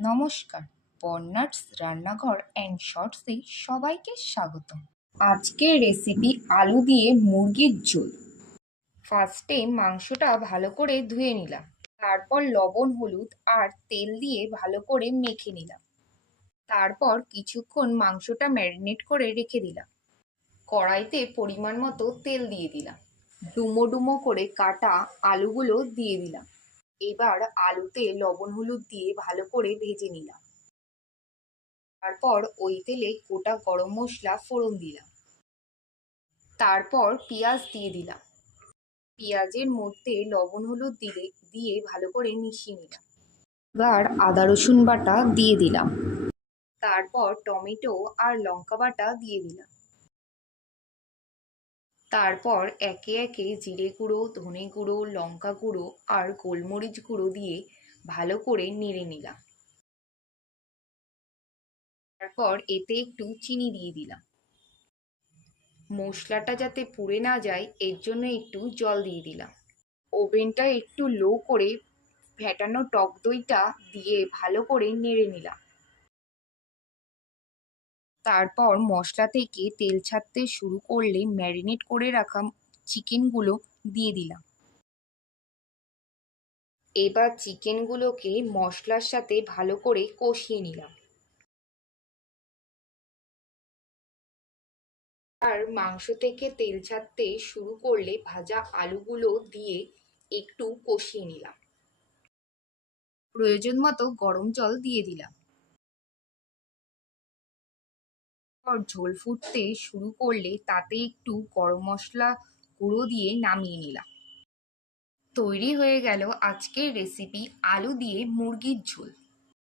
নমস্কার, বর্ণাঢ্য রান্নাঘর অ্যান্ড শর্টসে সবাইকে স্বাগত। আজকের রেসিপি আলু দিয়ে মুরগির ঝোল। ফার্স্টে মাংসটা ভালো করে ধুয়ে নিলাম, তারপর লবণ, হলুদ আর তেল দিয়ে ভালো করে মেখে নিলাম। তারপর কিছুক্ষণ মাংসটা ম্যারিনেট করে রেখে দিলাম। কড়াইতে পরিমাণ মতো তেল দিয়ে দিলাম, ডুমো ডুমো করে কাটা আলুগুলো দিয়ে দিলাম। এবার আলুতে লবণ হলুদ দিয়ে ভালো করে ভেজে নিলাম। তারপর ওই তেলে গোটা গরম মশলা ফোড়ন দিলাম। তারপর পেঁয়াজ দিয়ে দিলাম। পেঁয়াজের মধ্যে লবণ হলুদ দিয়ে ভালো করে মিশিয়ে নিলাম। এবার আদা রসুন বাটা দিয়ে দিলাম। তারপর টমেটো আর লঙ্কা বাটা দিয়ে দিলাম। তারপর একে একে জিরে গুঁড়ো, ধনে গুঁড়ো, লঙ্কা গুঁড়ো আর গোলমরিচ গুঁড়ো দিয়ে ভালো করে নেড়ে নিলাম। তারপর এতে একটু চিনি দিয়ে দিলাম। মশলাটা যাতে পুড়ে না যায় এর জন্য একটু জল দিয়ে দিলাম। ওভেনটা একটু লো করে ফ্যাটানো টক দইটা দিয়ে ভালো করে নেড়ে নিলাম। তারপর মশলা থেকে তেল ছাড়তে শুরু করলে ম্যারিনেট করে রাখা চিকেনগুলো দিয়ে দিলাম। এবার চিকেনগুলোকে মশলার সাথে ভালো করে কষিয়ে নিলাম। আর মাংস থেকে তেল ছাড়তে শুরু করলে ভাজা আলুগুলো দিয়ে একটু কষিয়ে নিলাম। প্রয়োজন মতো গরম জল দিয়ে দিলাম। ঝোল ফুটতে শুরু করলে তাতে একটু গরম মশলা গুঁড়ো দিয়ে নামিয়ে নিলাম। তৈরি হয়ে গেল আজকের রেসিপি আলু দিয়ে মুরগির ঝোল।